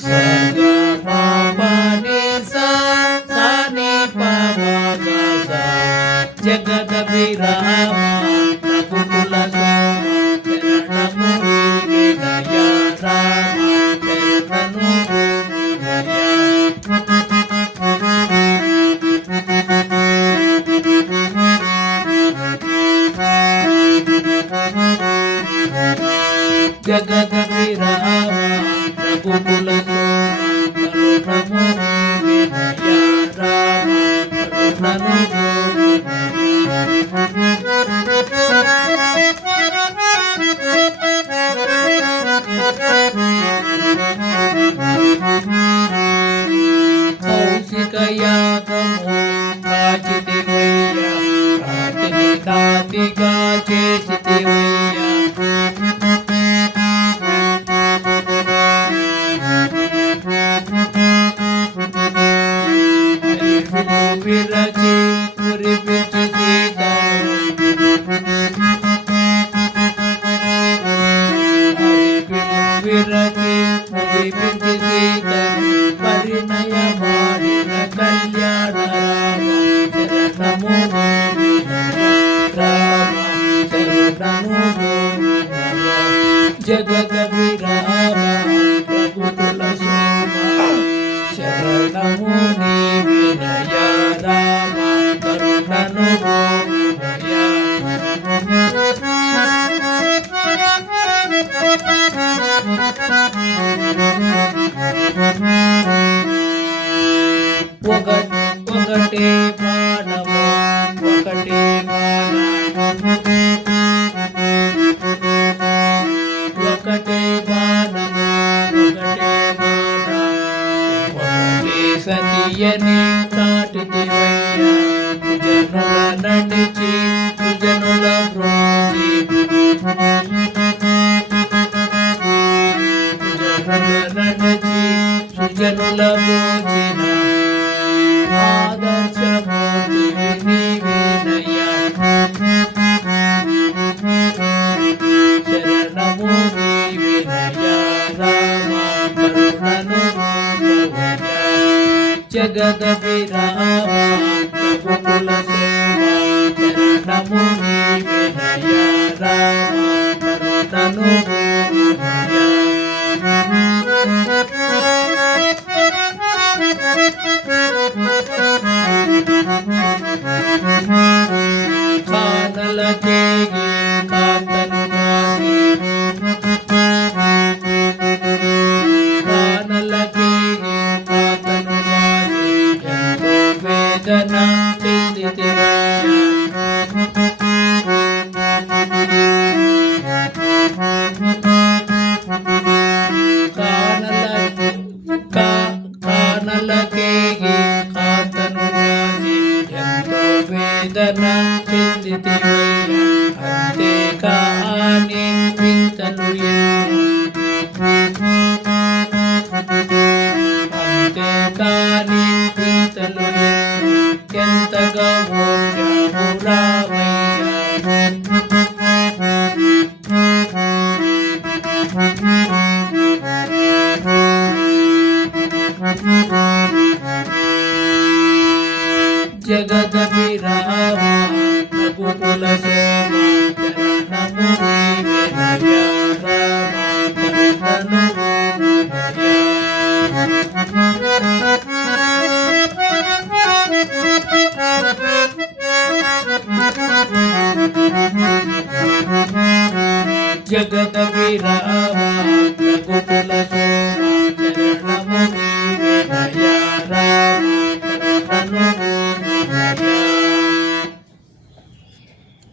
sa ga ma pa ni sa ni pa ma ga sa జగద విరామ రఘుకుల సోమ చరణము వినయ రామ చరణము జగద విరామ రఘుకుల సోమ కరుణము వినయ రామ కరుణము కౌశికయాగము కాచితివయ్య రాతిని నాతిగా చేసితివయ్య విరచి మురిపించి సీతను విరచి మురిపించి సీతను పరిణయ మాడిన కళ్యాణ రామ చరణము రామ చరణము జగద విరామ రఘుకుల సోమ శరణము నీ వినయ రామ కరుణను వినయ ఒకటే ప్రాణము ఒకటే ఒకటే బాణము ఒకటే బాణ ఒకటే సతియని చాటిదివయ్య సుజనుల నడిచి సుజనుల బ్రోచి సుజనుల నడిచి సుజనుల బ్రోచిన ఆదర్శమూర్తి వినయ శరణము వినయ రామ కరుణను జగద విరామ రఘుకుల సోమ శరణము వినయ రామ కరుణను కానలకే కాంతను నాసి కానలకే కాంతను నాసి ఎంతో వేదన చెందితివయ్య కానలకే కాంతను నాసి ఎంతో వేదన చెందితివయ్య అంతే కాని వింతలు అంతే కాని వింతలు ఎంతగా ఓర్చావు రామయ్య జగద విరామ రఘుకుల సోమ చరణము వినయ రామ కరుణను జగద విరామ